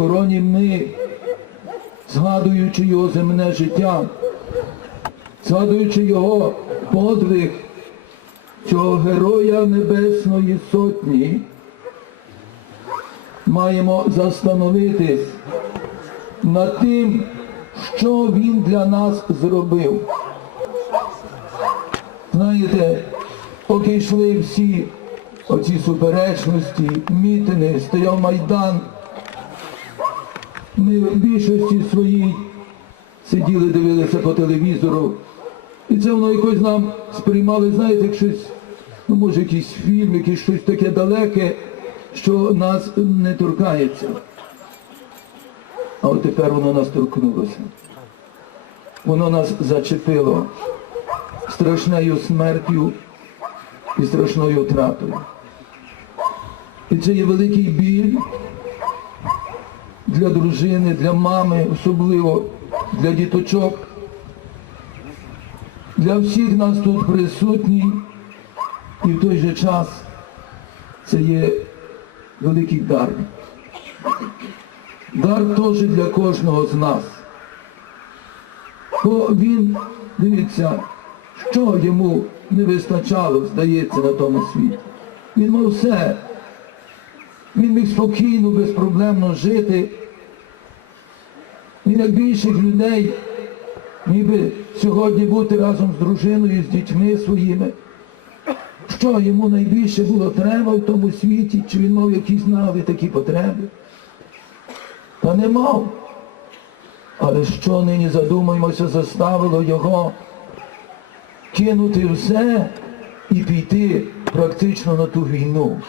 охороні ми, згадуючи його земне життя, згадуючи його подвиг цього героя Небесної Сотні, маємо застановитись над тим, що він для нас зробив. Знаєте, поки йшли всі оці суперечності, мітини, стояв Майдан, ми в більшості своїй сиділи, дивилися по телевізору. І це воно якось нам сприймали, знаєте, щось, ну може якийсь фільм, якесь щось таке далеке, що нас не торкається. А от тепер воно нас торкнулося. Воно нас зачепило страшною смертю і страшною втратою. І це є великий біль для дружини, для мами, особливо для діточок, для всіх нас тут присутніх. І в той же час це є великий дар. Дар теж для кожного з нас. Бо він, дивіться, що йому не вистачало, здається, на тому світі. Він мав все. Він міг спокійно, безпроблемно жити. Він як більших людей міг би сьогодні бути разом з дружиною, з дітьми своїми. Що йому найбільше було треба в тому світі, чи він мав якісь нави такі потреби? Та не мав. Але що нині задумаємося, заставило його кинути все і піти практично на ту війну.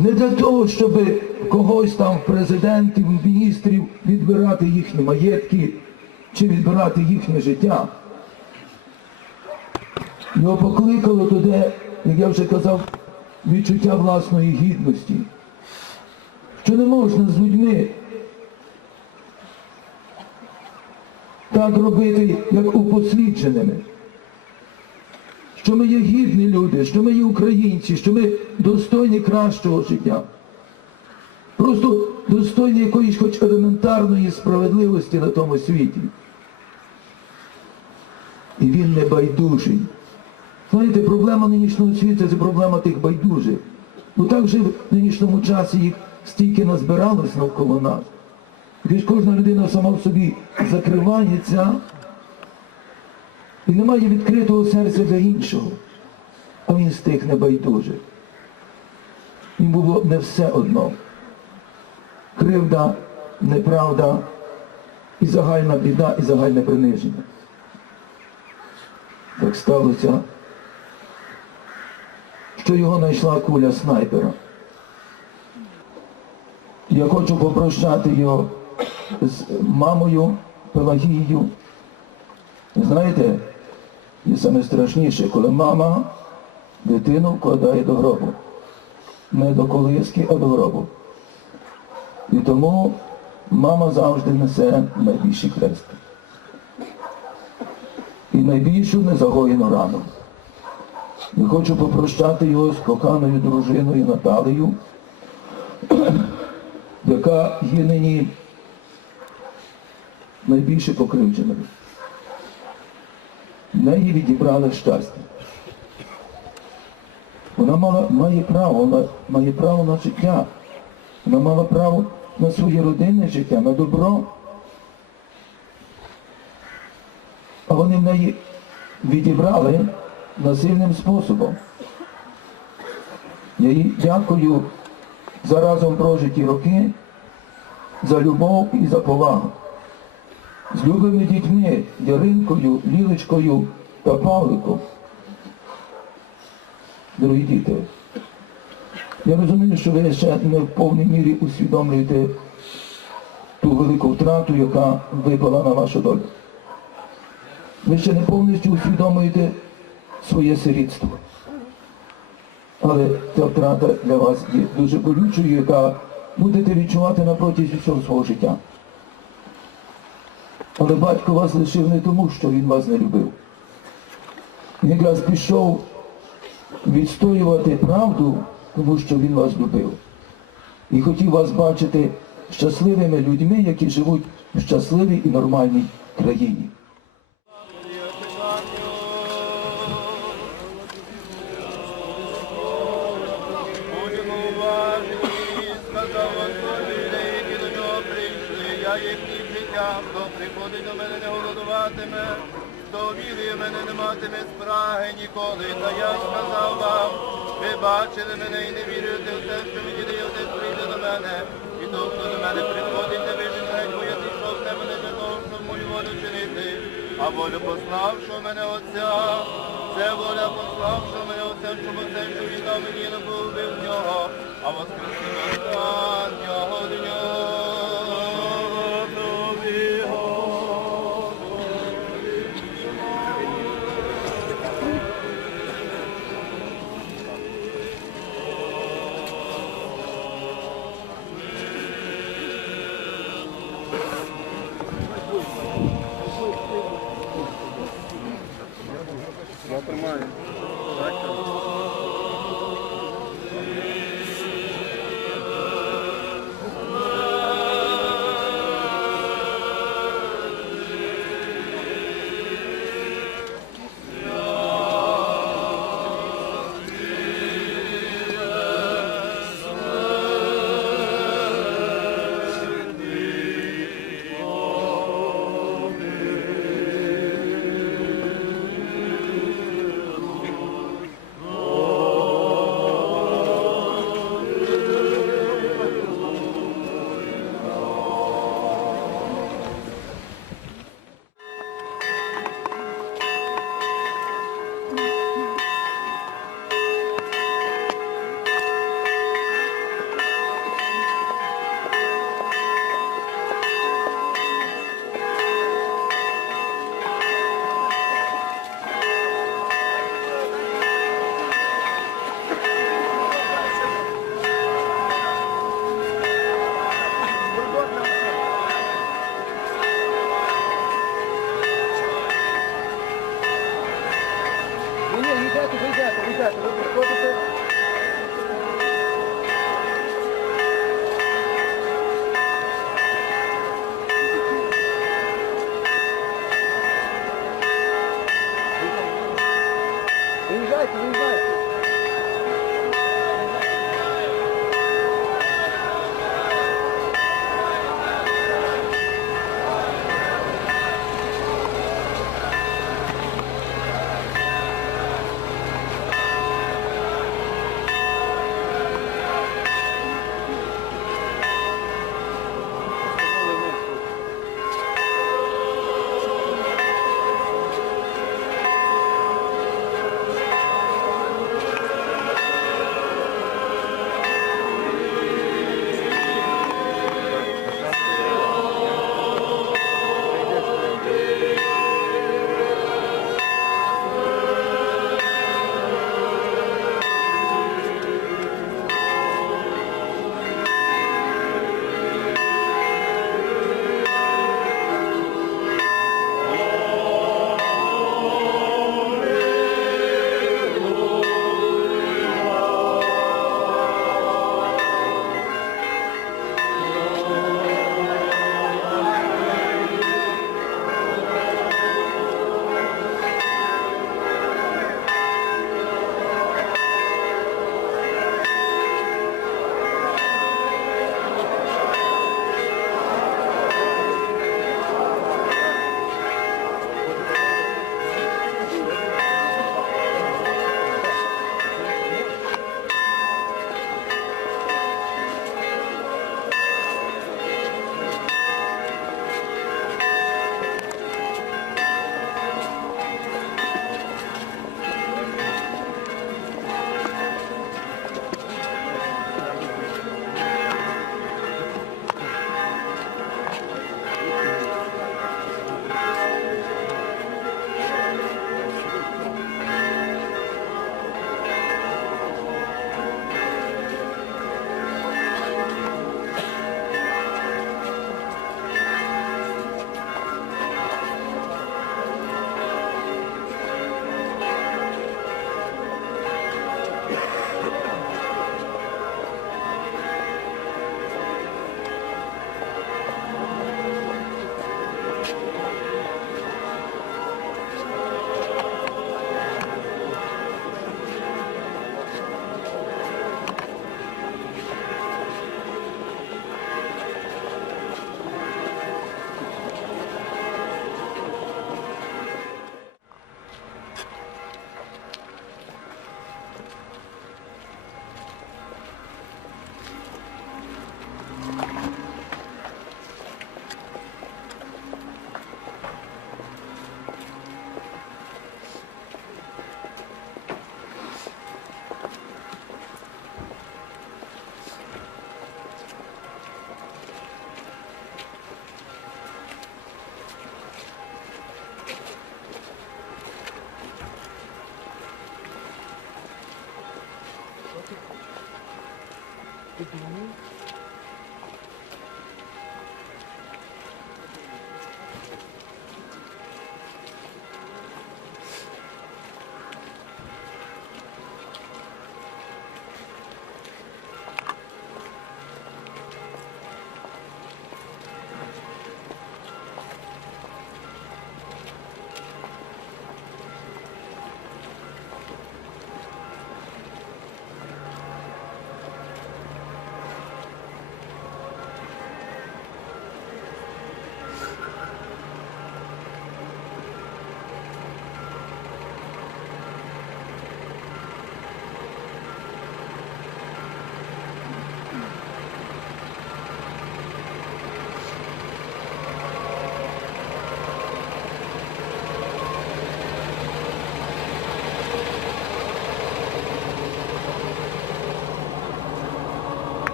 Не для того, щоб когось там президентів, міністрів відбирати їхні маєтки чи відбирати їхнє життя. Його покликало туди, як я вже казав, відчуття власної гідності. Що не можна з людьми так робити, як упослідженими. Що ми є гідні люди, що ми є українці, що ми достойні кращого життя. Просто достойні якоїсь хоч елементарної справедливості на тому світі. І він не байдужий. Знаєте, проблема нинішнього світу це проблема тих байдужих. Ну так вже в нинішньому часі їх стільки назбиралось навколо нас. Якось кожна людина сама в собі закривається і немає відкритого серця для іншого. А він з тих небайдужих. Їм було не все одно. Кривда, неправда, і загальна біда, і загальне приниження. Так сталося, що його знайшла куля снайпера. Я хочу попрощати його з мамою Пелагією. Знаєте, і саме страшніше, коли мама дитину вкладає до гробу. Не до колиски, а до гробу. І тому мама завжди несе найбільший хрест. І найбільшу незагоєну рану. І хочу попрощати його з коханою дружиною Наталею, яка є нині найбільше покривдженою. Неї відібрали щастя. Вона мала, має право, вона має право на життя. Вона мала право на своє родинне життя, на добро. А вони в неї відібрали насильним способом. Я їй дякую за разом прожиті роки, за любов і за повагу. З любими дітьми, Яринкою, Лілечкою та Павликом. Дорогі діти, я розумію, що ви ще не в повній мірі усвідомлюєте ту велику втрату, яка випала на вашу долю. Ви ще не повністю усвідомлюєте своє сирітство. Але ця втрата для вас є дуже болючою, яка будете відчувати на протязі всього свого життя. Але батько вас лишив не тому, що він вас не любив. Він якраз пішов відстоювати правду, тому що він вас любив. і хотів вас бачити щасливими людьми, які живуть в щасливій і нормальній країні. Голодуватиме, хто вірує в мене, не матиме спраги ніколи. Та я сказав вам, ви бачили мене і не віруєте в те, що мені дає отець прийде до мене. І то, хто до мене приходить, не вижив геть, бо я зійшов з тебе не для того, щоб мою волю чинити, а волю пославшого мене Отця. Це воля пославшого мене Отця, щоб оце, що він дав мені, не був би в нього, а воскресіння останнього дня. Тобі, online.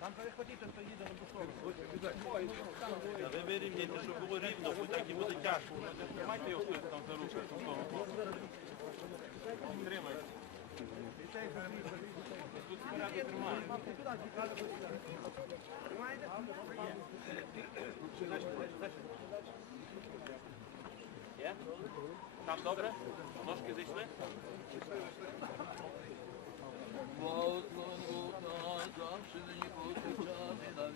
Там перехватіться, хто їде на Ви вирівняйте, щоб було рівно, бо так і буде тяжко. Тримайте його хтось там за руку. Тримайте. Тут спереду тримаємо. Є? Там добре? Ножки зайшли? Благословен Бог наш, завжди нині повсякчас і на віки віків.